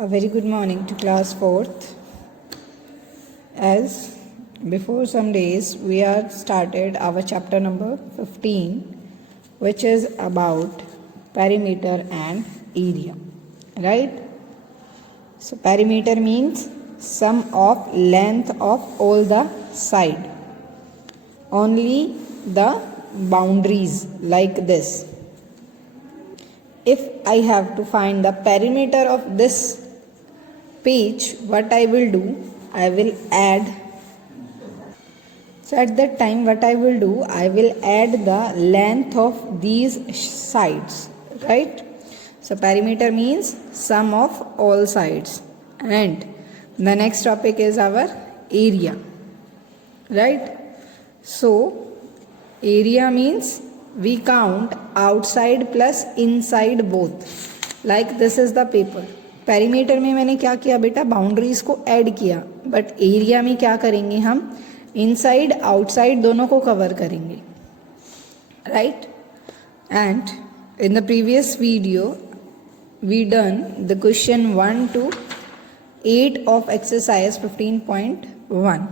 A very good morning to class 4th. As before some days we are started our chapter number 15, which is about perimeter and area, right? So perimeter means sum of length of all the side, only the boundaries like this. If I have to find the perimeter of this page, what I will do, I will add. So at that time what I will do, I will add the length of these sides, right? So perimeter means sum of all sides. And the next topic is our area, right? So area means we count outside plus inside both. Like this is the paper. Perimeter में मैंने क्या किया बेटा, boundaries को add किया, but area में क्या करेंगे, हम इनसाइड आउटसाइड दोनों को कवर करेंगे, right? And in the previous video we done the question 1 to 8 of exercise 15.1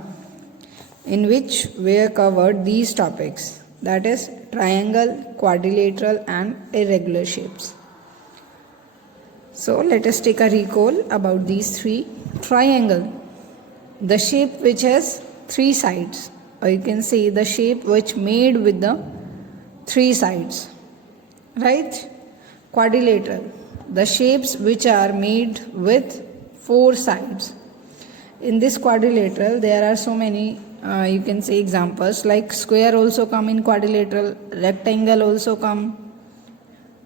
in which were covered these topics, that is triangle, quadrilateral and irregular shapes. So let us take a recall about these three. Triangle, the shape which has three sides, or you can say the shape which made with the three sides, right? Quadrilateral, the shapes which are made with four sides. In this quadrilateral there are so many you can say examples, like square also come in quadrilateral, rectangle also come.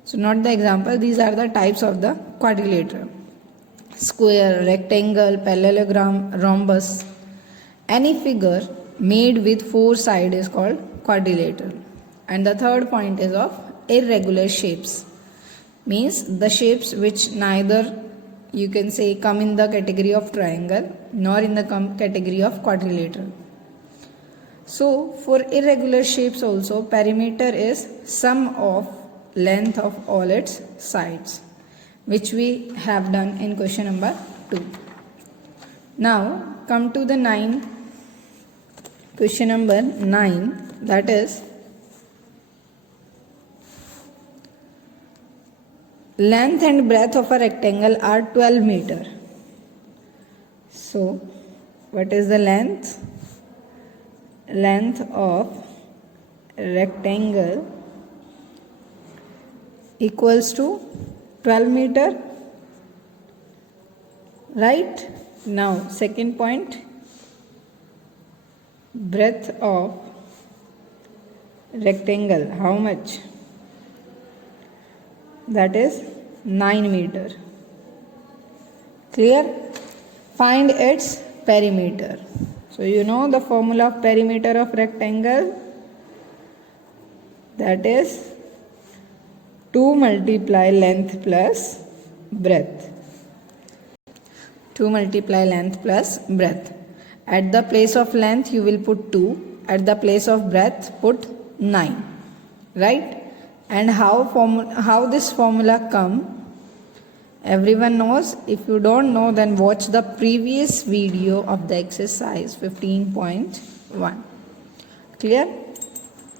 So not the example, these are the types of the quadrilateral: square, rectangle, parallelogram, rhombus. Any figure made with four sides is called quadrilateral. And the third point is of irregular shapes, means the shapes which neither you can say come in the category of triangle nor in the category of quadrilateral. So for irregular shapes also, perimeter is sum of length of all its sides, which we have done in question number 2. Now come to the question number 9, that is length and breadth of a rectangle are 12 meter. So what is the length? Length of rectangle equals to 12 meter, right? Now second point, breadth of rectangle, how much? That is 9 meter. Clear? Find its perimeter. So you know the formula of perimeter of rectangle, that is 2 multiply length plus breadth. 2 multiply length plus breadth. At the place of length you will put 2, at the place of breadth put 9, right? And how this formula come, everyone knows. If you don't know, then watch the previous video of the exercise 15.1. Clear?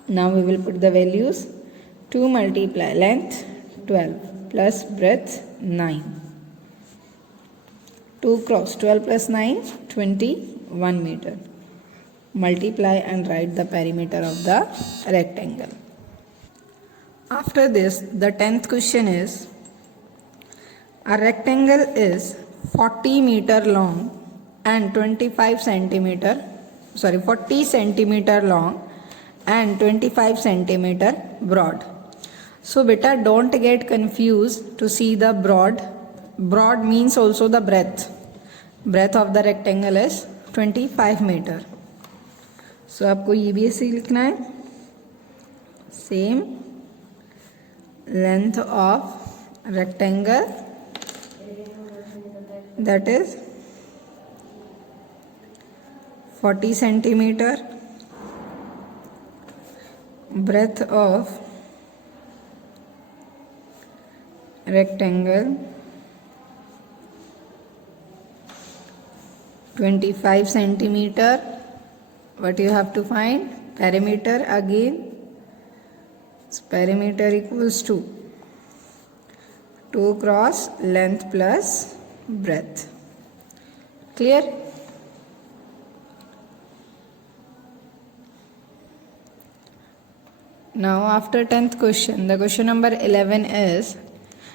Now we will put the values. 2 multiply length 12 plus breadth 9. 2 cross 12 plus 9, 21 meter. Multiply and write the perimeter of the rectangle. After this, the 10th question is, a rectangle is 40 meter long and 40 centimeter long and 25 centimeter broad. So beta, don't get confused to see the broad. Broad means also the breadth. Breadth of the rectangle is 25 meter. So आपको ये भी ऐसे लिखना है, same length of rectangle, that is 40 centimeter, breadth of rectangle 25 centimeter. What you have to find? Perimeter again. So perimeter equals to 2 cross length plus breadth. Clear? Now after 10th question, the question number 11 is,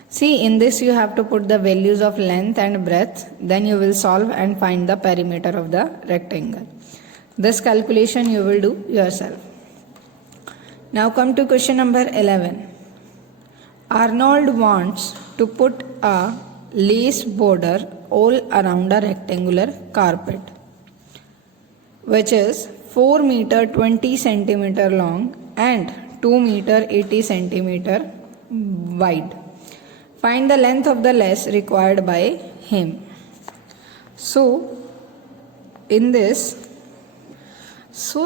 see, in this you have to put the values of length and breadth, then you will solve and find the perimeter of the rectangle. This calculation you will do yourself. Now come to question number 11. Arnold wants to put a lace border all around a rectangular carpet, which is 4 meter 20 centimeter long and 2 meter 80 centimeter wide. Find the length of the lace required by him. So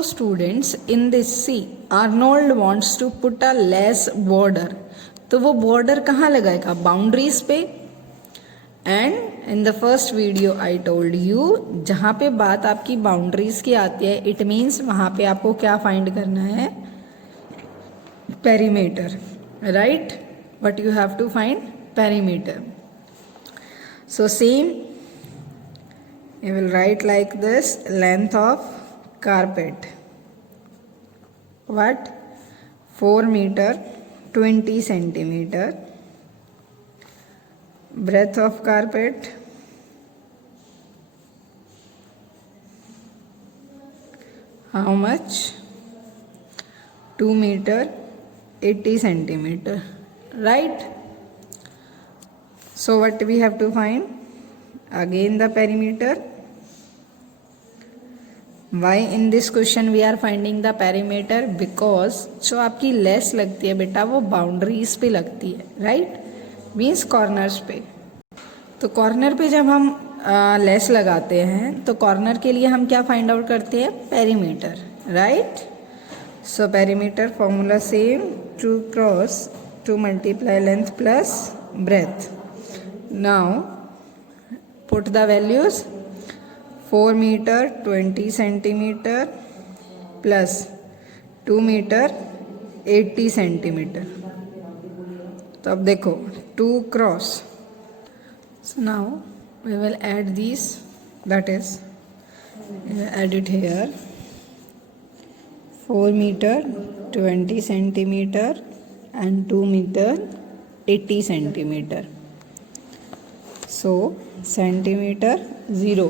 students, in this, see, Arnold wants to put a lace border. तो वो border कहाँ लगाएगा? Boundaries पे. And in the first video I told you, जहाँ पे बात आपकी boundaries की आती है, it means वहाँ पे आपको क्या find करना है? Perimeter, right? But you have to find perimeter. So same, you will write like this: length of carpet, what? 4 meter 20 centimeter. Breadth of carpet, how much? 2 meter 80 centimeter, right? So what we have to find? Again the perimeter. Why in this question we are finding the perimeter? Because जो आपकी less लगती है बेटा वो boundaries पे लगती है, right? Means corners पे. तो कॉर्नर पे जब हम लेस लगाते हैं तो कॉर्नर के लिए हम क्या फाइंड आउट करते हैं? Perimeter, right? So perimeter formula same, 2 cross 2 multiply length plus breadth. Now put the values. 4 meter 20 centimeter plus 2 meter 80 centimeter. तो अब देखो 2 cross. So now we will add these, that is add it here. 4 meter 20 centimeter and 2 meter 80 centimeter. So centimeter 0.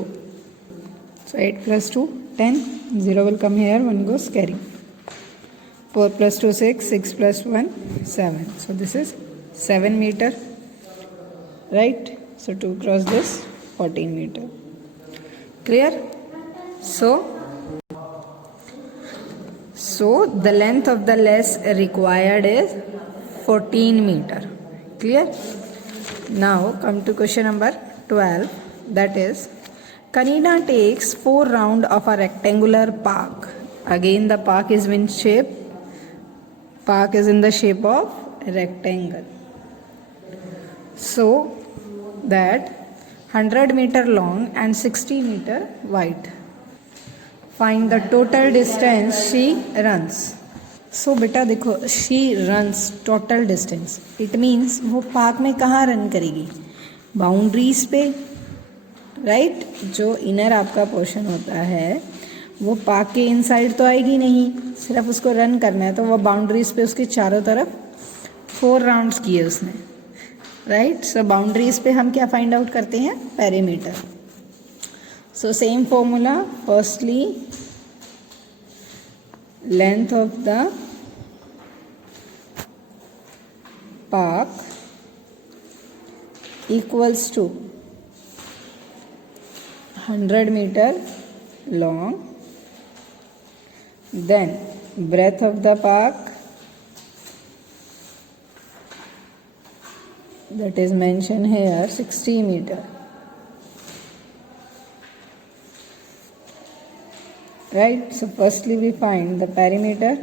So 8 plus 2, 10, 0 will come here, 1 goes carry. 4 plus 2, 6, 6 plus 1, 7. So this is 7 meter, right? So 2 cross this, 14 meter. Clear? So the length of the lace required is 14 meter. Clear? Now come to question number 12, that is, Karina takes 4 rounds of a rectangular park. Again the park is in shape. Park is in the shape of a rectangle. So that 100 meter long and 60 meter wide. Find the total distance she runs. So बेटा देखो, she runs total distance. It means वो park में कहाँ run करेगी? Boundaries पे, right? जो inner आपका portion होता है वो पार्क के इनसाइड तो आएगी नहीं, सिर्फ उसको रन करना है. तो वो बाउंड्रीज पे उसके चारों तरफ 4 राउंड्स किए उसने, राइट? सो बाउंड्रीज पे हम क्या फाइंड आउट करते हैं? Perimeter. So same formula. Firstly length of the park equals to 100 meter long, then breadth of the park, that is mentioned here, 60 meter, right? So firstly we find the perimeter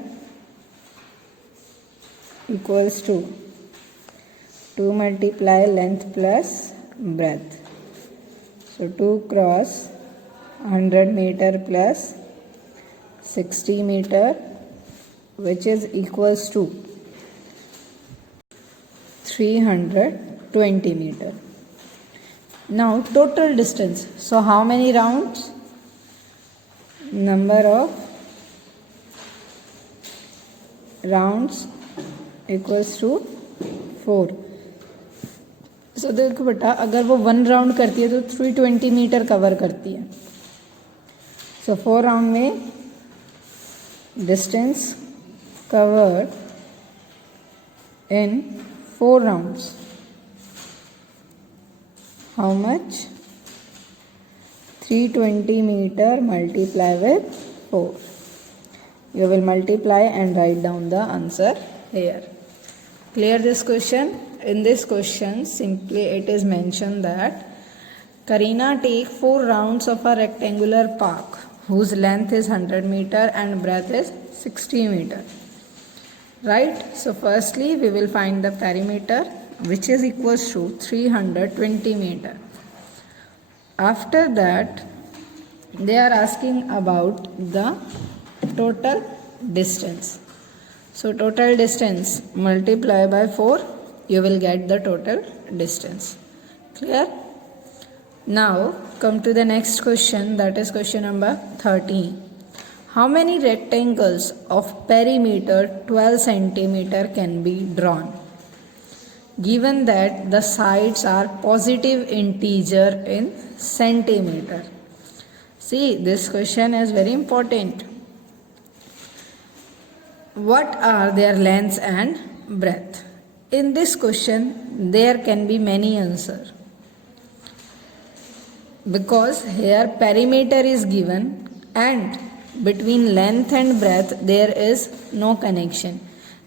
equals to 2 multiply length plus breadth. So 2 cross 100 meter plus 60 meter, which is equals to 320 meter. Now total distance. So how many rounds? Number of rounds equals to 4. So देखो बेटा, अगर वो 1 round करती है तो 320 metre cover करती है. So 4 round में distance covered in 4 rounds. How much? 320 meter multiply with 4. You will multiply and write down the answer here. Clear this question? In this question, simply it is mentioned that Karina take 4 rounds of a rectangular park whose length is 100 meter and breadth is 60 meter. Right? So firstly we will find the perimeter, which is equals to 320 meter. After that they are asking about the total distance. So total distance multiply by 4, you will get the total distance. Clear? Now come to the next question, that is question number 13. How many rectangles of perimeter 12 centimeter can be drawn, given that the sides are positive integer in centimeter? See, this question is very important. What are their lengths and breadth? In this question there can be many answers, because here perimeter is given and between length and breadth there is no connection.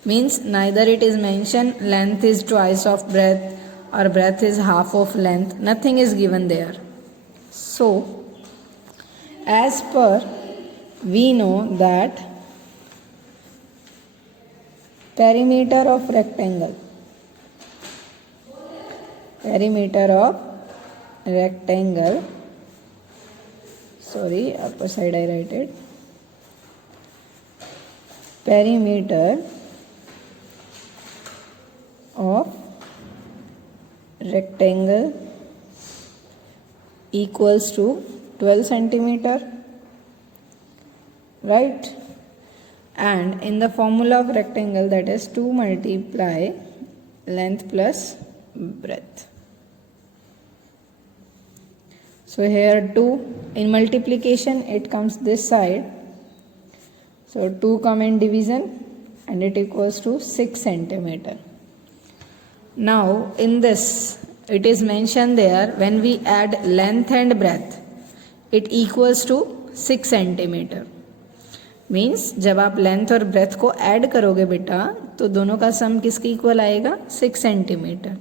Means neither it is mentioned length is twice of breadth or breadth is half of length. Nothing is given there. So as per we know that perimeter of rectangle, sorry, upper side I write it, perimeter of rectangle equals to 12 centimeter, right? And in the formula of rectangle, that is 2 multiply length plus breadth. So here 2 in multiplication it comes this side. So 2 come in division and it equals to 6 centimeter. Now in this it is mentioned there, when we add length and breadth it equals to 6 centimeter. Means जब आप length और breath को add करोगे बेटा तो दोनों का सम किसके इक्वल आएगा? 6 centimetre.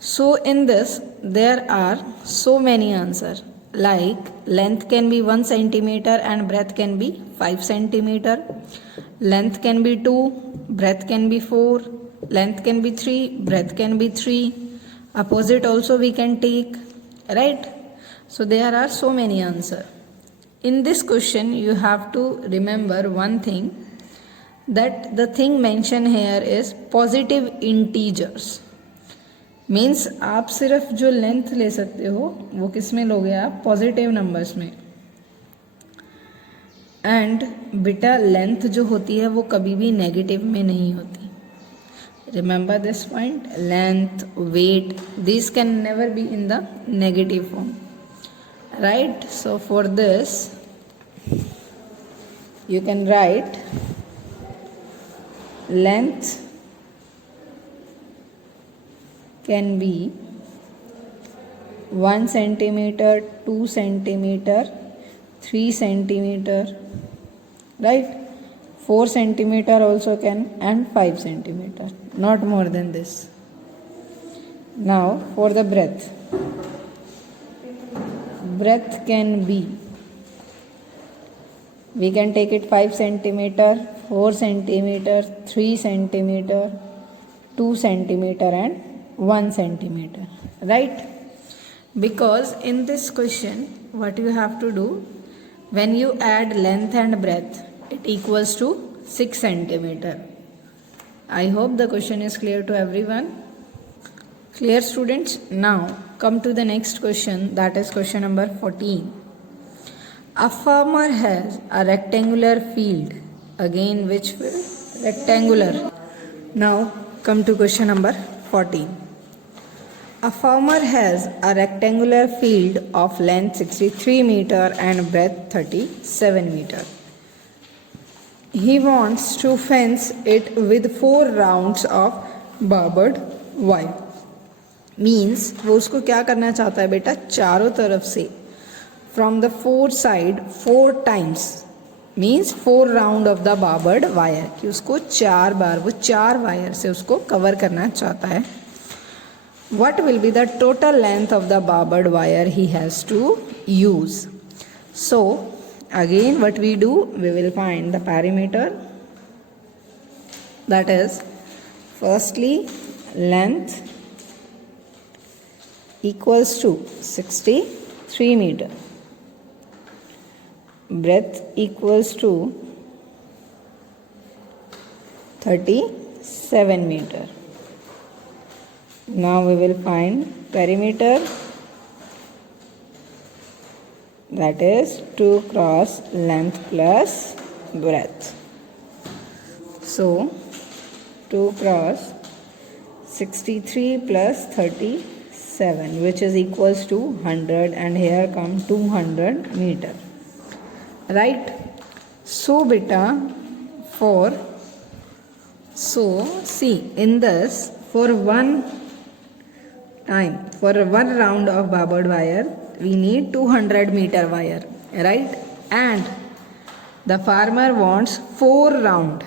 So in this there are so many answer, like length can be 1 centimeter and breadth can be 5 centimeter. Length can be 2, breadth can be 4, length can be 3, breadth can be 3. Opposite also we can take, right? So there are so many answer. In this question you have to remember one thing, that the thing mentioned here is positive integers. Means आप सिर्फ जो length ले सकते हो वो किस में लोगे आप? पॉजिटिव नंबर्स में. एंड बेटा लेंथ जो होती है वो कभी भी नेगेटिव में नहीं होती. Remember this point. Length, weight, this can never be in the negative form. Right? So for this you can write length can be 1 centimeter, 2 centimeter, 3 centimeter, right? 4 centimeter also can, and 5 centimeter, not more than this. Now for the breadth can be, we can take it 5 centimeter, 4 centimeter, 3 centimeter, 2 centimeter and 1 centimeter, right? Because in this question what you have to do, when you add length and breadth, it equals to 6 centimeter. I hope the question is clear to everyone. Clear, students? Now come to the next question, that is question number 14. A farmer has a rectangular field. Again, which field? Rectangular. Now come to question number 14. A farmer has a rectangular field of length 63 meter and breadth 37 meter. He wants to fence it with 4 rounds of barbed wire. Means वो उसको क्या करना चाहता है बेटा, चारों तरफ से from the 4 side 4 times, means 4 round of the barbed wire, कि उसको 4 बार वो 4 वायर से उसको कवर करना चाहता है. What will be the total length of the barbed wire he has to use? So again what we do, we will find the perimeter, that is firstly length equals to 63 meter, breadth equals to 37 meter. Now we will find perimeter, that is 2 cross length plus breadth. So 2 cross 63 plus 37, which is equals to 100, and here come 200 meter. Right? So beta see in this, for one round of barbed wire we need 200 meter wire, right? And the farmer wants 4 round.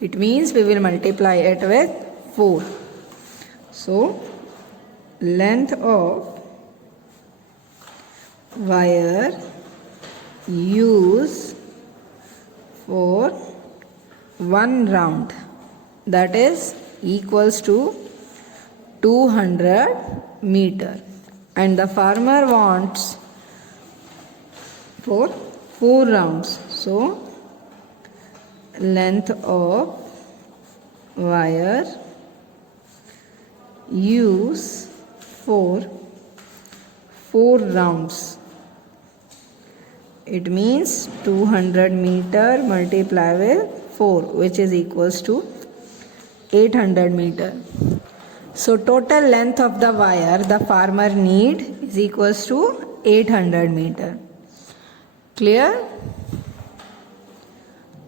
It means we will multiply it with 4. So length of wire used for 1 round, that is equals to 200 meter, and the farmer wants for 4 rounds. So length of wire used for 4 rounds, it means 200 meter multiply with 4, which is equals to 800 meter. So total length of the wire the farmer need is equals to 800 meter. Clear?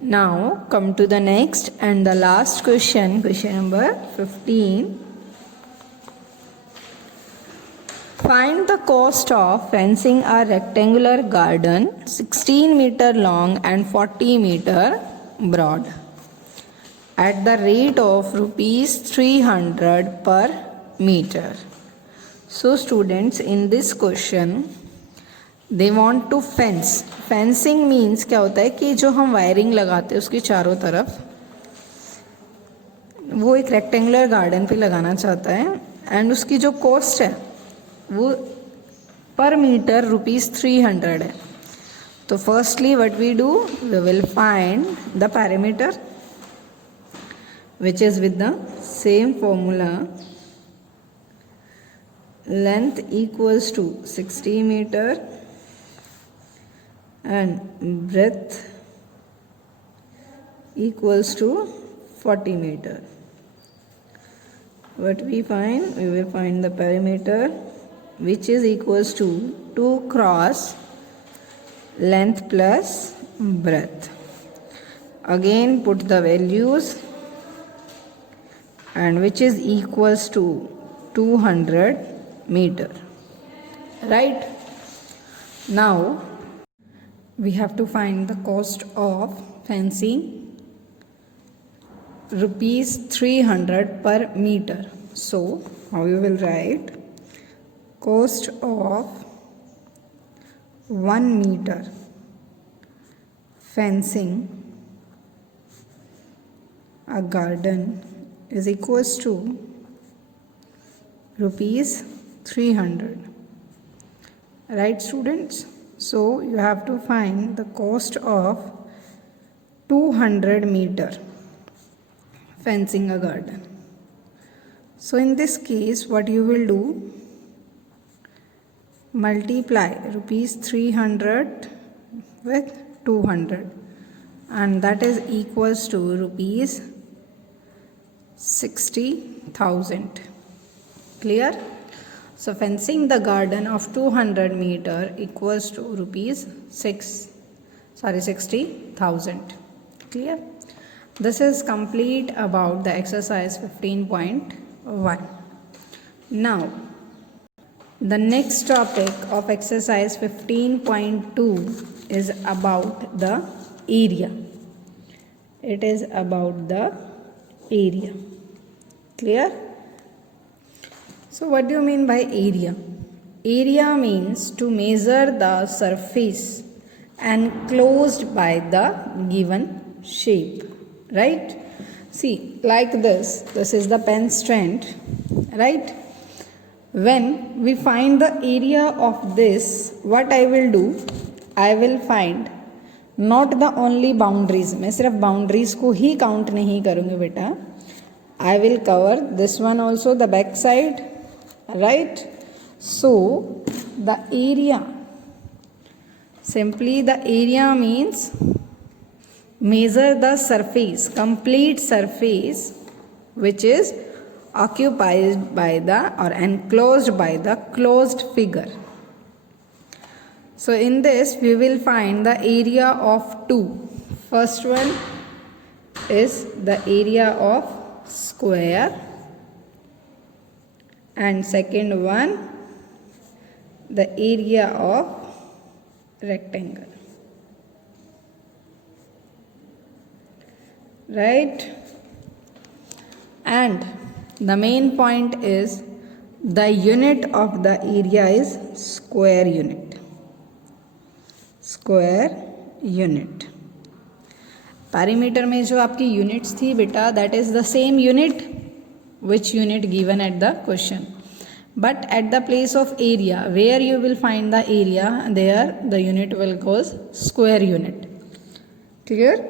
Now come to the next and the last question, question number 15. Find the cost of fencing a rectangular garden 16 meter long and 40 meter broad at the rate of rupees 300 per meter. So students, in this question they want to fence. Fencing means क्या होता है कि जो हम wiring लगाते हैं उसकी चारों तरफ, वो एक रेक्टेंगुलर गार्डन पे लगाना चाहता है, एंड उसकी जो कॉस्ट है वो पर मीटर रुपीज़ 300 है. तो firstly what we do, we will find the parameter which is with the same formula. Length equals to 60 meter and breadth equals to 40 meter. What we find? We will find the perimeter, which is equals to 2 cross length plus breadth. Again put the values, and which is equals to 200 meter. Right? Now we have to find the cost of fencing, rupees 300 per meter. So how you will write? Cost of 1 meter fencing a garden is equals to rupees 300. Right, students? So you have to find the cost of 200 meter fencing a garden. So in this case, what you will do, multiply rupees 300 with 200, and that is equals to rupees 60,000. Clear? So fencing the garden of 200 meter equals to rupees 60,000. Clear? This is complete about the exercise 15.1. Now the next topic of exercise 15.2 is about the area. It is about the area. Clear? So what do you mean by area? Area means to measure the surface enclosed by the given shape, right? See, like this is the pen stand, right? When we find the area of this, what I will do, I will find not the only boundaries. मैं सिर्फ boundaries को ही count नहीं करूँगी बेटा. I will cover this one also, the back side, right? So the area, simply the area means measure the surface, complete surface which is occupied by the or enclosed by the closed figure. So in this we will find the area of two. First one is the area of square, and second one the area of rectangle, right? And the main point is the unit of the area is square unit. Square unit. Perimeter में जो आपकी units थी बेटा, that is the same unit which unit given at the question. But at the place of area, where you will find the area, there the unit will go square unit. Clear?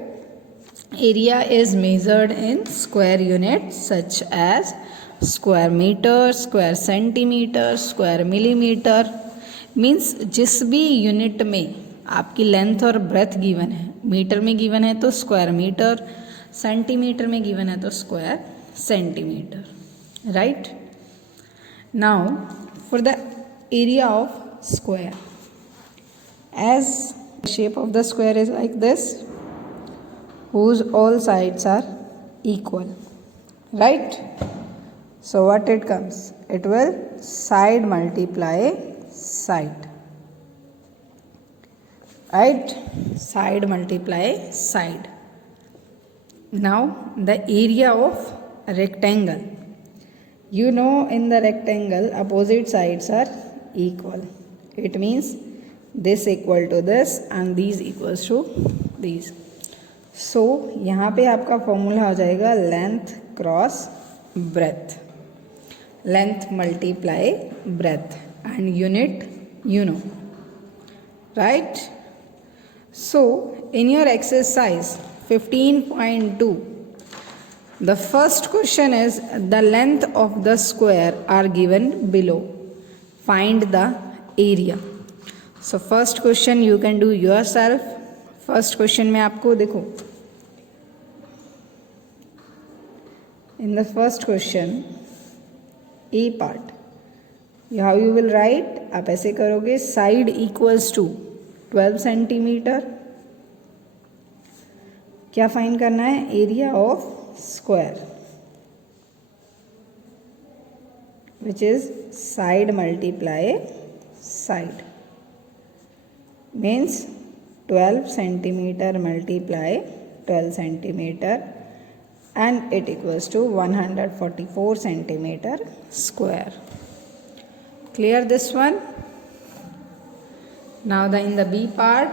Area is measured in square units such as square meter, square centimeter, square millimeter. Means जिस भी unit में आपकी length और breath given है, metre में given है तो square metre, centimetre में गिवन है तो square centimetre, right? Now for the area of square, as the shape of the square is like this, whose all sides are equal, right? So what it comes? It will side multiply side, right? Side multiply side. Now the area of rectangle. You know, in the rectangle opposite sides are equal. It means this equal to this and these equals to these. So यहाँ पे आपका formula आ जाएगा length cross breadth, length multiply breadth, and unit you know, right? So in your exercise 15.2, the first question is the length of the square are given below. Find the area. So first question you can do yourself. First question में आपको देखो, in the first question A part, how you will write, आप ऐसे करोगे, side equals to 12 centimetre. क्या find करना है? Area of square, which is side multiply side, means 12 centimeter multiply 12 centimeter, and it equals to 144 centimeter square. Clear this one? Now in the B part,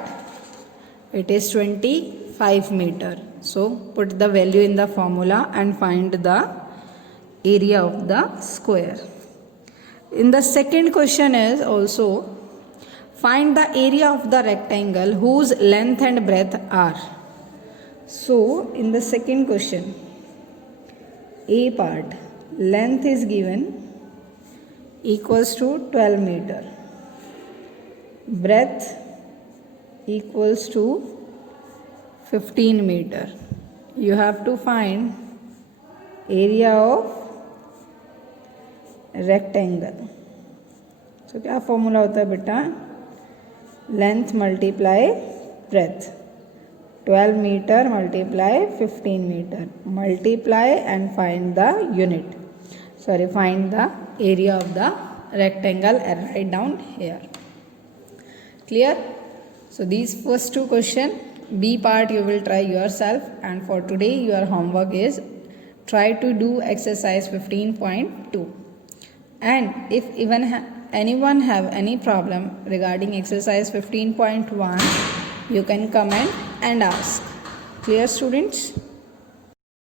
it is 25 meter. So put the value in the formula and find the area of the square. In the second question is also Find the area of the rectangle whose length and breadth are. So, in the second question, A part, length is given equals to 12 meter. Breadth equals to 15 meter. You have to find area of rectangle. So क्या formula होता है बेटा? Length multiply breath. 12 meter multiply 15 meter. Multiply and find the unit. Sorry, find the area of the rectangle and write down here. Clear? So these first two questions, B part you will try yourself, and for today your homework is try to do exercise 15.2. And if even anyone have any problem regarding exercise 15.1, you can comment and ask. Clear, students?